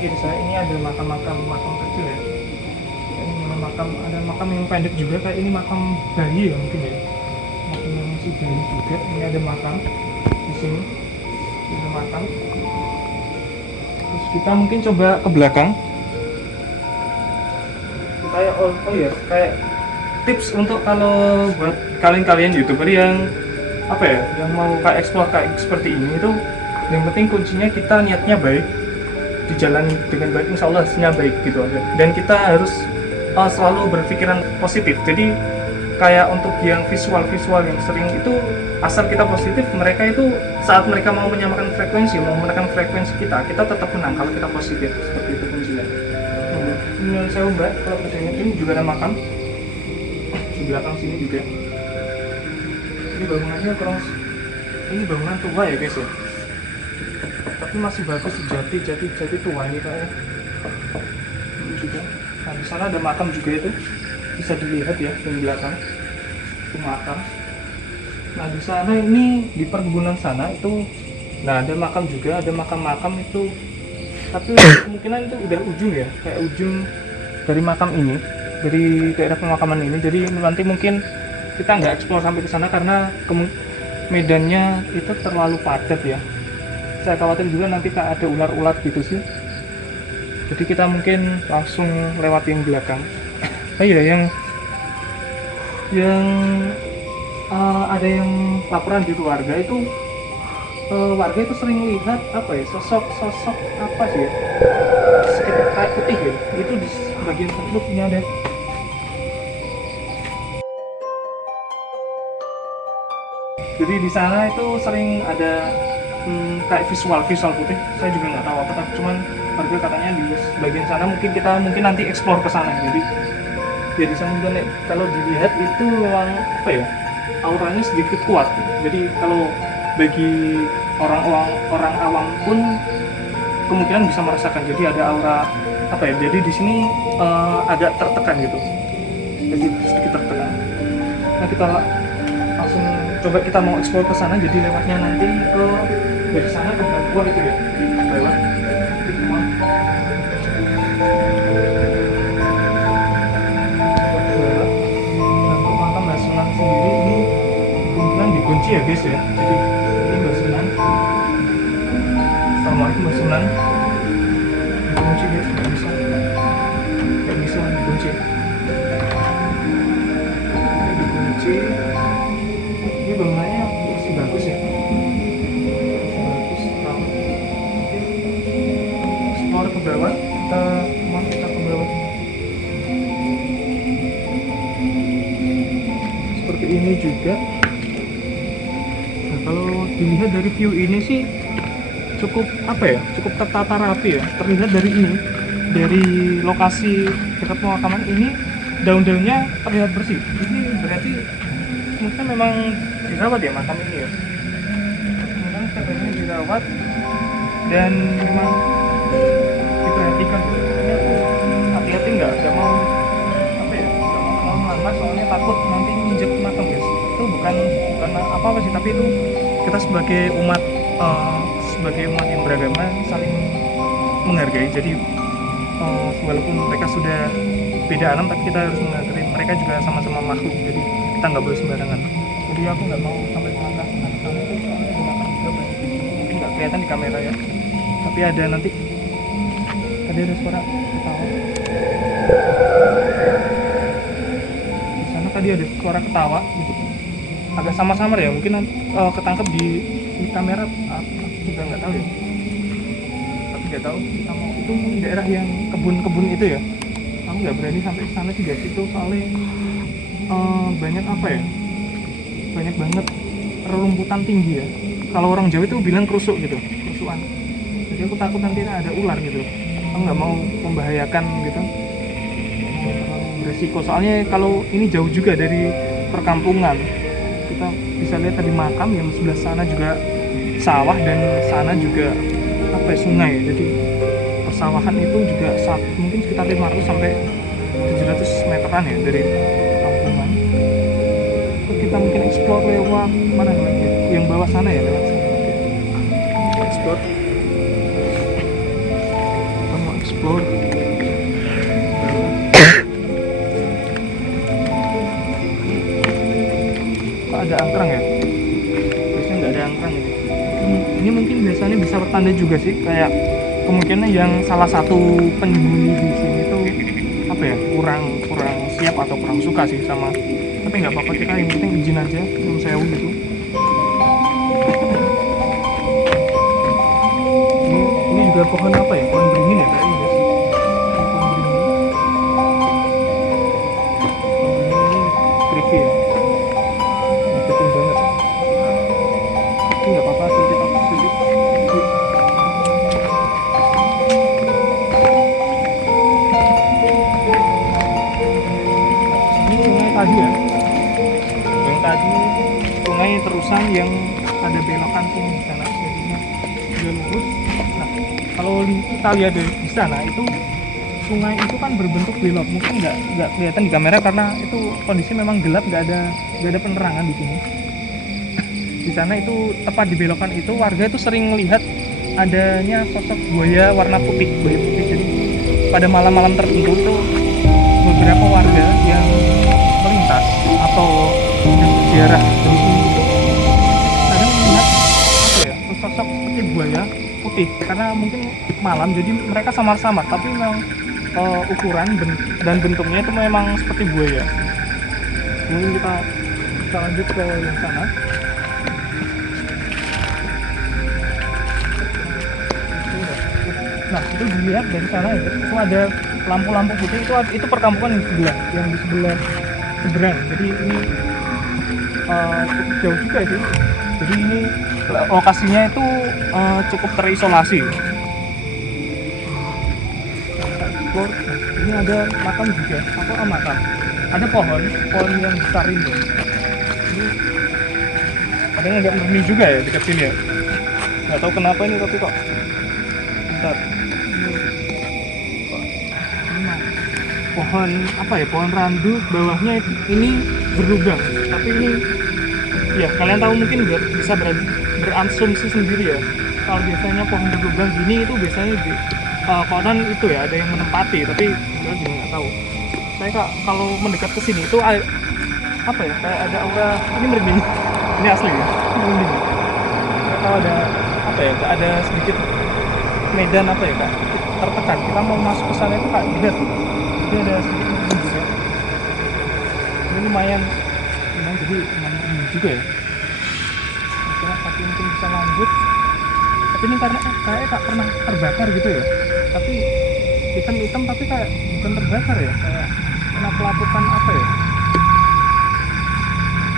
kiri saya ini ada makam kecil ya. Ini ada makam yang pendek juga, kayak ini makam bayi ya mungkin ya. Makam yang masih bayi juga. Ini ada makam di sini. Ini ada makam. Terus kita mungkin coba ke belakang. Kayak oh ya, kayak tips untuk kalau buat kalian youtuber yang apa ya, yang mau kayak explore kayak seperti ini itu, yang penting kuncinya kita niatnya baik, dijalani dengan baik, insya Allah hasilnya baik gitu aja. Dan kita harus selalu berpikiran positif. Jadi kayak untuk yang visual yang sering itu, asal kita positif, mereka itu saat mereka mau menyamakan frekuensi, mau menekan frekuensi kita tetap menang kalau kita positif. Seperti itu kuncinya. Ini saya mbak, kalau kerjanya ini juga ada makam di belakang sini juga. Ini bangunannya ini bangunan tua ya guys ya, tapi masih bagus, jati tua ini kayaknya. Ini juga. Nah di sana ada makam juga, itu bisa dilihat ya di belakang itu makam. Nah di sana ini di perkebunan sana itu, nah ada makam juga, ada makam itu, tapi kemungkinan itu udah ujung ya, kayak ujung dari makam ini, dari daerah pemakaman ini. Jadi nanti mungkin kita nggak eksplor sampai ke sana karena medannya itu terlalu padat ya. Saya khawatir juga nanti ada ular-ular gitu sih. Jadi kita mungkin langsung lewat yang belakang. Oh iya, yang ada yang laporan di warga itu, warga itu sering lihat apa ya, sosok apa sih ya, sekitar kayak putih ya, itu di bagian perutnya ada. Jadi di sana itu sering ada kayak visual putih. Saya juga nggak tahu apa, tapi cuman warga katanya di bagian sana mungkin nanti explore ke sana. Jadi ya di sana juga kalau dilihat itu memang apa ya, auranya sedikit kuat. Jadi kalau bagi orang awam pun kemungkinan bisa merasakan. Jadi ada aura apa ya? Jadi di sini agak tertekan gitu. Jadi sedikit tertekan. Nah kita langsung coba, kita mau explore ke sana. Jadi lewatnya nanti ke dari sana ke Bangkuan itu ya, lewat itu cuma untuk makam Mbah Sunan sendiri ini kemungkinan dikunci ya guys ya. Jadi ini Mbah Sunan. Assalamualaikum Mbah Sunan. Dikunci guys, nggak bisa dikunci. Ini bangunannya masih bagus ya, explore ke bawah. Kita ke bawah seperti ini juga. Nah kalau dilihat dari view ini sih cukup apa ya, cukup tertata rapi ya. Terlihat dari ini, dari lokasi dekat pemakaman ini, daun-daunnya terlihat bersih. Ini berarti mungkin memang dirawat ya makam ini ya. Memang sebenarnya dirawat dan memang diperhatikan. Ini aku hati-hati nggak mau apa ya, nggak mau melanggar, soalnya takut nanti injek makam guys. Itu bukan apa sih, tapi itu kita sebagai umat yang beragama saling menghargai. Jadi walaupun mereka sudah beda alam, tapi kita harus menghargai mereka juga sama-sama makhluk. Jadi kita nggak boleh sembarangan. Jadi aku nggak mau sampai melanggar anak itu, soalnya ada makam juga banyak. Mungkin nggak kelihatan di kamera ya, tapi ada nanti. Tadi ada suara ketawa. Di sana tadi ada suara ketawa gitu. Agak samar-samar ya, mungkin ketangkep di kamera. Aku juga nggak tahu ya. Tapi nggak tahu kita mau itu daerah yang kebun itu ya. Aku nggak berani sampai ke sana juga situ, soalnya banyak apa ya, banyak banget rerumputan tinggi ya. Kalau orang Jawa itu bilang kerusuk gitu, kerusukan. Jadi aku takut nanti ada ular gitu. Aku nggak mau membahayakan gitu, beresiko. Soalnya kalau ini jauh juga dari perkampungan. Kita bisa lihat tadi makam, yang sebelah sana juga sawah, dan sana juga apa ya, sungai. Jadi persawahan itu juga mungkin sekitar 500 sampai 700 meteran ya dari kampungan. Terus kita mungkin explore lewat mana lagi ya? Yang bawah sana ya, lewat sana. Oke. Explore. explore. Kok ada angkrang ya? Biasanya nggak ada angkrang ini. Ini mungkin biasanya bisa pertanda juga sih, kayak kemungkinan yang salah satu penghuni di sini tuh apa ya, kurang siap atau kurang suka sih sama, tapi nggak apa-apa, kita yang penting izin aja, yang sewu gitu. Ini juga pohon apa ya, pohon beringin ya kayaknya guys. Ini pohon beringin. Pohon beringin ini tricky ya, ngikutin banget, tapi nggak apa-apa, sedikit sedikit. Tadi ya, yang tadi sungai terusan yang ada belokan sini di sana, jadinya dia lurus. Nah, kalau kita lihat di sana itu sungai itu kan berbentuk belok, mungkin nggak kelihatan di kamera karena itu kondisi memang gelap, nggak ada penerangan di sini. Di sana itu tepat di belokan itu warga itu sering melihat adanya sosok buaya warna putih, buaya putih. Jadi pada malam-malam tertentu itu beberapa warga yang melintas atau yang berziarah di sini itu kadang melihat apa ya, sosok seperti buaya putih, karena mungkin malam jadi mereka samar-samar, tapi memang ukuran dan bentuknya itu memang seperti buaya. Mungkin kita lanjut ke yang sana. Nah, itu dilihat dari sana itu ada lampu-lampu putih, itu perkampungan yang di sebelah seberang. Jadi ini cukup jauh juga sih. Jadi ini lokasinya itu cukup terisolasi. Ini ada makam juga, makam. Ada pohon yang besar ini. Ini kadang agak merinding juga ya dekat sini ya. Nggak tahu kenapa ini, tapi kok bentar. Pohon apa ya, pohon randu, bawahnya ini berlubang, tapi ini ya kalian tahu mungkin bisa berasumsi sendiri ya, kalau biasanya pohon berlubang gini itu biasanya di konon itu ya ada yang menempati, tapi gue juga nggak tahu. Saya kalau mendekat ke sini itu apa ya, kayak ada aura, ini merinding, ini asli ya, merinding. Kalau ada apa ya, ada sedikit medan apa ya kak, tertekan, kita mau masuk ke sana itu kak berat. Ini ada sedikit juga. Ini lumayan jadi lumayan juga ya. Oke, tapi mungkin bisa lanjut. Tapi ini karena kayak tak pernah terbakar gitu ya. Tapi hitam-hitam tapi kayak bukan terbakar ya. Kayak kena pelapukan apa ya?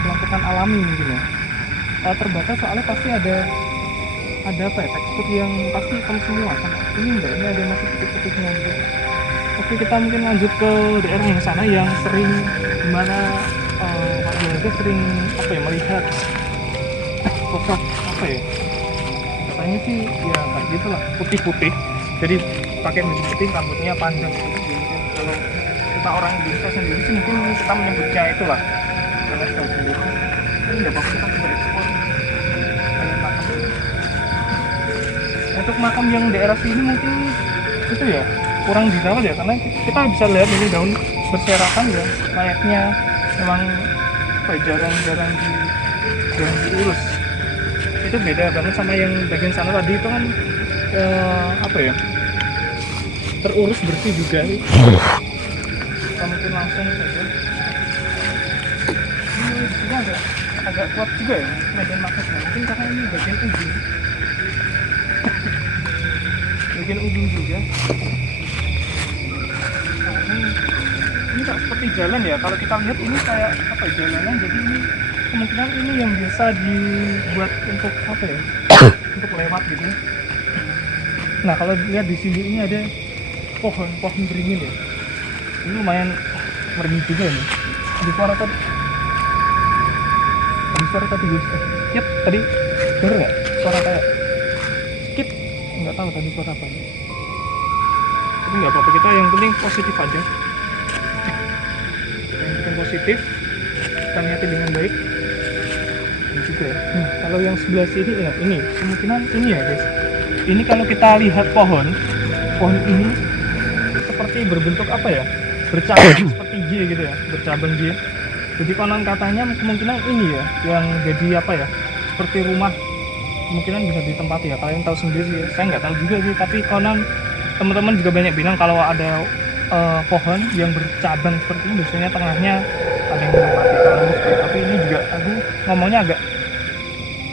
Pelapukan alami mungkin ya. Kalau terbakar soalnya pasti ada apa ya, tekstur yang pasti hitam semua. Sama ini enggak, ini ada masih putih-putihnya gitu. Oke, kita mungkin lanjut ke daerah yang sana yang sering, dimana warga sering apa ya, melihat sosok apa ya, katanya sih ya kayak gitulah, putih-putih, jadi pakai baju putih, rambutnya panjang gitu. Kalau kita orang Indonesia sendiri sih mungkin kita menyebutnya itulah, karena tahu sendiri. Ini nggak apa-apa, kita bisa ekspor kayak makam. Untuk makam yang daerah sini mungkin itu ya kurang dirawat ya, karena kita bisa lihat ini daun berserakan ya, layaknya memang jarang diurus. Itu beda banget sama yang bagian sana tadi, itu kan apa ya, terurus bersih juga sih. Kita mungkin langsung saja. Ini agak kuat juga ya medan magnetnya, mungkin karena ini bagian ujung juga. Ini tak seperti jalan ya, kalau kita lihat ini kayak apa ya, jalanan, jadi ini kemungkinan ini yang biasa dibuat untuk apa ya, untuk lewat gitu. Nah, kalau lihat di sini ini ada pohon beringin ya, ini lumayan merinding juga ini. Ada suara tadi guys, skip tadi, denger nggak suara kayak skip, nggak tahu tadi suara apa. Tapi nggak apa-apa, kita yang penting positif aja. Yang penting positif, kita niatin dengan baik. Ini juga ya. Kalau yang sebelah sini ya, ini kemungkinan ini ya guys. Ini kalau kita lihat pohon ini berbentuk apa ya, bercabang seperti J gitu ya, bercabang J. Jadi konon katanya kemungkinan ini ya yang jadi apa ya, seperti rumah, kemungkinan bisa ditempati ya. Kalian tahu sendiri sih, saya nggak tahu juga sih, tapi konon teman-teman juga banyak bilang kalau ada pohon yang bercabang seperti ini biasanya tengahnya ada yang menempati. Tapi ini juga aku ngomongnya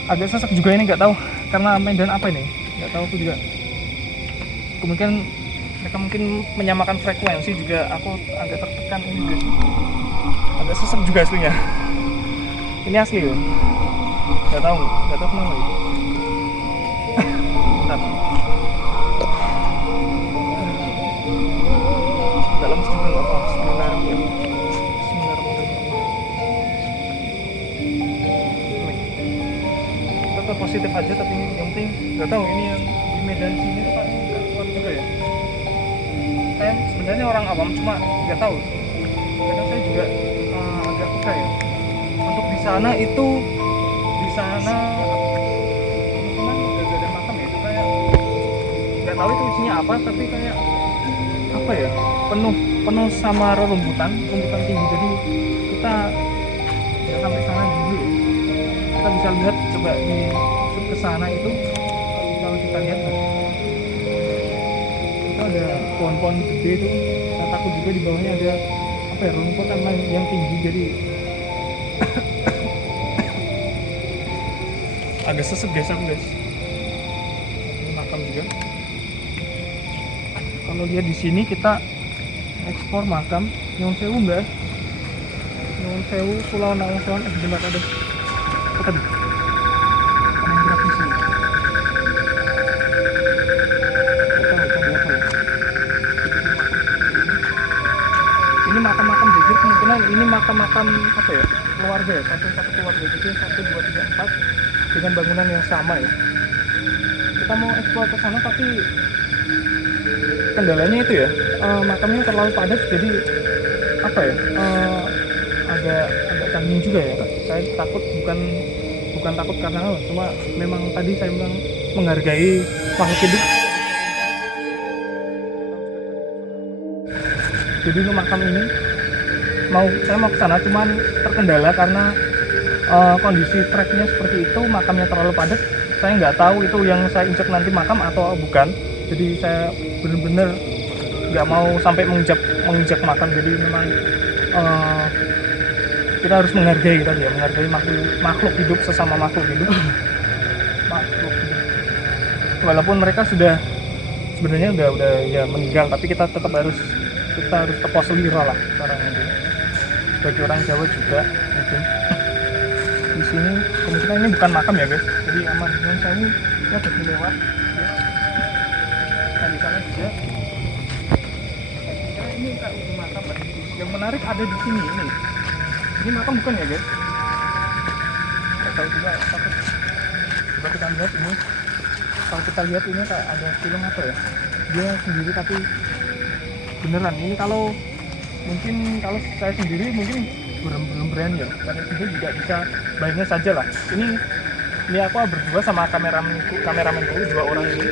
agak sesek juga ini, nggak tahu karena medan apa ini, nggak tahu aku juga. Kemungkinan mereka mungkin menyamakan frekuensi juga, aku agak tertekan ini guys, agak sesek juga aslinya. Ini asli ya, nggak tahu kenapa gitu. Dalam juga nggak apa, tetap positif aja. Tapi ini yang penting, nggak tahu ini yang di Medan sini tuh paling nggak kuat juga ya. Saya sebenarnya orang awam, cuma nggak tahu, kadang saya juga agak peka ya untuk di sana itu, di sana kemungkinan udah ada makam ya, itu kayak nggak tahu itu isinya apa, tapi kayak apa ya, penuh sama rumputan tinggi. Jadi kita nggak sampai sana dulu ya. Kita bisa lihat, coba di ke sana itu, kalau kita lihat itu ada pohon-pohon gede itu. Saya takut juga di bawahnya ada apa ya, rumputan yang tinggi, jadi agak sesek guys aku guys. Ini makam juga. Kalau lihat di sini kita ekspor makam Nyuwun Sewu mbak, Nyuwun Sewu Pulau Naungsoan. Bentar, ada apa tadi? Ada yang gerak di sini. Ini makam-makam jujur, kemungkinan ini makam-makam apa ya, keluarga ya, satu keluarga. Jadi 1, 2, 3, 4 dengan bangunan yang sama ya. Kita mau eksplor ke sana tapi kendalanya itu ya, makamnya terlalu padat, jadi apa ya, agak canggung juga ya. Saya takut, bukan takut karena cuma memang tadi saya bilang menghargai makhluk hidup. Jadi ke makam ini saya mau ke sana, cuman terkendala karena kondisi treknya seperti itu, makamnya terlalu padat. Saya nggak tahu itu yang saya injak nanti makam atau bukan. Jadi saya benar-benar nggak mau sampai menginjak makam. Jadi memang kita harus menghargai tadi ya, menghargai makhluk hidup, sesama makhluk hidup. Walaupun mereka sudah sebenarnya udah ya meninggal, tapi kita harus tepat selira lah sekarang ini. Bagi orang Jawa juga mungkin di sini kemungkinan ini bukan makam ya guys, jadi aman. Nyuwun Sewu ya, pergi lewat ya. Nah di sana juga ini kayak makam. Yang menarik ada di sini ini makam bukan ya guys, nggak tahu juga. Coba kita lihat ini, kalau kita lihat ini kayak ada film apa ya, dia sendiri tapi beneran. Ini kalau saya sendiri mungkin belum berani ya, karena sendiri juga bisa baiknya saja lah. Ini aku berdua sama kameramenku 2 orang ini,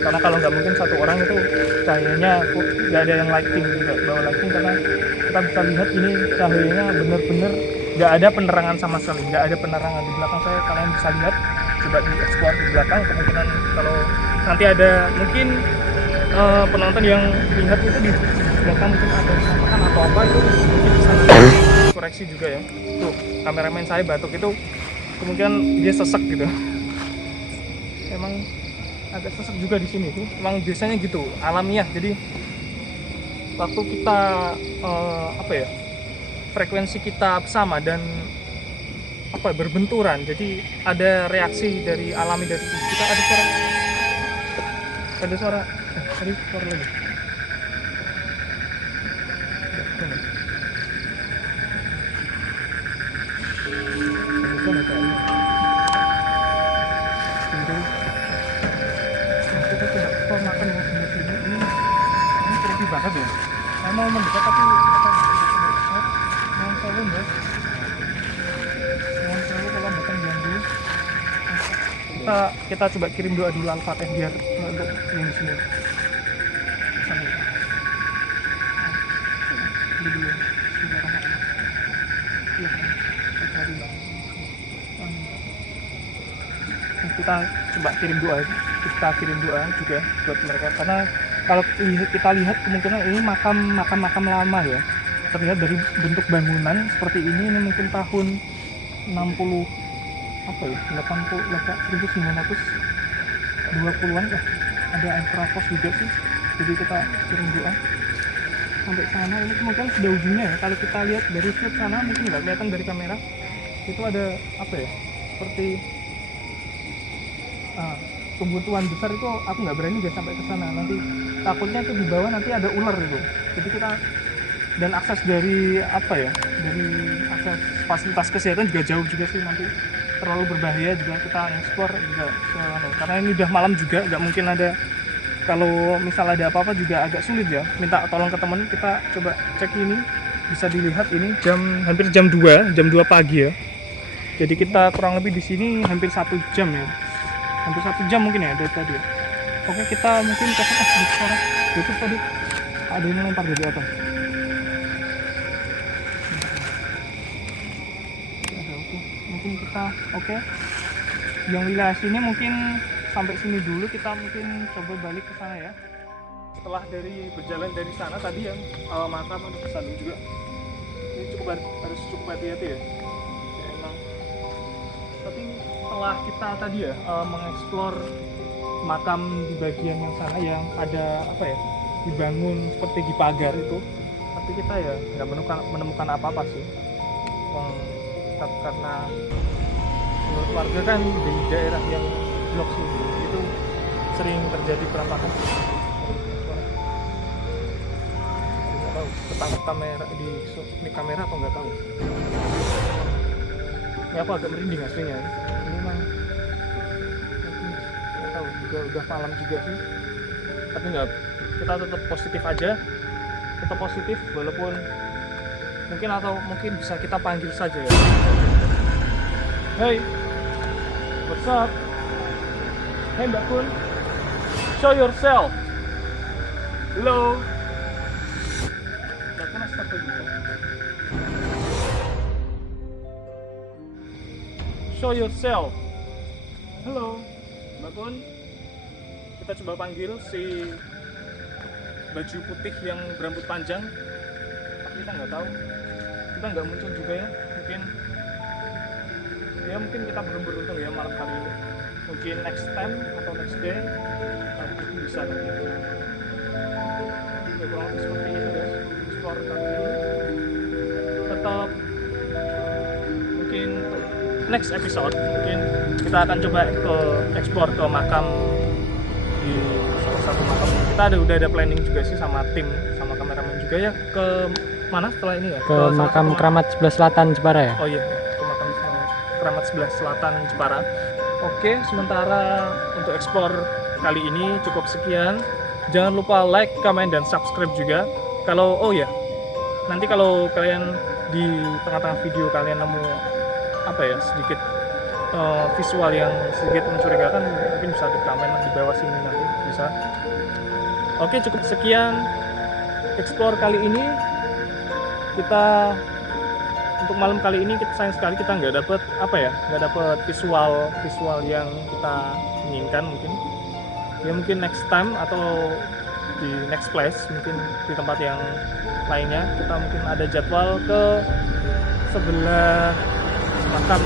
karena kalau nggak mungkin 1 orang itu cahayanya nggak ada yang lighting juga, bawa lighting, karena kita bisa lihat ini cahayanya bener-bener nggak ada penerangan sama sekali, nggak ada penerangan. Di belakang saya kalian bisa lihat, coba di explore di belakang. Kemungkinan kalau nanti ada mungkin penonton yang lihat itu di belakang mungkin ada penampakan atau apa, itu mungkin bisa koreksi juga ya. Tuh kameramen saya batuk itu kemungkinan dia sesek gitu. Emang agak sesek juga di sini tuh. Emang biasanya gitu alamiah. Jadi waktu kita apa ya, frekuensi kita sama dan apa berbenturan, jadi ada reaksi dari alami dari kita. Ada suara lagi. Makan yang sebelah sini ini creepy banget ya. Saya mau mendekat tapi Nyuwun Sewu guys, Nyuwun Sewu kalau bukan ganggu. Kita coba kirim doa dulu Al-Fatihah biar untuk yang di sini. dulu ya. Iya kan, cari lah. Kita coba kirim doa, juga buat mereka, karena kalau kita lihat kemungkinan ini makam lama ya. Terlihat dari bentuk bangunan seperti ini mungkin tahun 60 apa ya, 1920-an ya. Ada antrapos juga sih. Jadi kita kirim doa sampai sana. Ini kemungkinan sudah ujungnya ya. Kalau kita lihat dari shoot sana mungkin nggak kelihatan dari kamera. Itu ada apa ya? Seperti tumbuhan besar itu, aku nggak berani guys sampai ke sana. Nanti takutnya itu di bawah nanti ada ular itu. Jadi kita, dan akses dari apa ya? Dari akses fasilitas kesehatan juga jauh juga sih, nanti terlalu berbahaya juga kita explore juga karena ini udah malam juga, nggak mungkin ada, kalau misal ada apa-apa juga agak sulit ya, minta tolong ke teman. Kita coba cek, ini bisa dilihat ini hampir jam 2 pagi ya, jadi kita kurang lebih di sini hampir 1 jam ya, hampir 1 jam mungkin ya dari tadi ya. Oke, kita mungkin cek di suara itu tadi ada yang lempar dari atas. Mungkin kita oke. Yang wilayah sini mungkin sampai sini dulu, kita mungkin coba balik ke sana ya. Setelah dari berjalan dari sana tadi yang makam untuk ke sana juga, ini harus cukup hati-hati ya. Emang. Tapi setelah kita tadi ya mengeksplor makam di bagian yang sana yang ada apa ya, dibangun seperti di pagar itu, tapi kita ya nggak menemukan apa-apa sih. Karena menurut warga kan di daerah yang blok sini itu sering terjadi perampokan. Nggak tahu ketangkap kamera di kamera atau nggak tahu. Ini aku agak merinding aslinya. Ini memang nggak tahu, juga udah malam juga sih. Tapi nggak, kita tetap positif aja, tetap positif walaupun mungkin bisa kita panggil saja ya. Hey, what's up? Hey Mbak Kun, show yourself. Hello. Mbak Kun stop gitu. Show yourself. Hello, Mbak Kun. Kita coba panggil si baju putih yang berambut panjang, tapi kita nggak tahu. Kita nggak muncul juga ya, mungkin kita belum beruntung ya malam kali ini. Mungkin next time atau next day mungkin bisa nanti. Ya kurang lebih seperti itu guys, explore kali ini. Tetap mungkin next episode mungkin kita akan coba ke explore ke makam, di salah satu makam. Kita udah ada planning juga sih sama tim, sama kameramen juga ya, ke mana setelah ini ya? Ke makam Keramat Sebelah Selatan Jepara ya? Oh iya, ke makam Keramat Sebelah Selatan Jepara. Oke, sementara untuk explore kali ini cukup sekian. Jangan lupa like, comment, dan subscribe juga. Kalau, oh ya, nanti kalau kalian di tengah-tengah video kalian nemu apa ya, sedikit visual yang sedikit mencurigakan, mungkin bisa di komen di bawah sini nanti bisa. Oke, cukup sekian explore kali ini. Kita untuk malam kali ini sayang sekali kita nggak dapet visual yang kita inginkan. Mungkin next time atau di next place, mungkin di tempat yang lainnya kita mungkin ada jadwal ke sebelah makam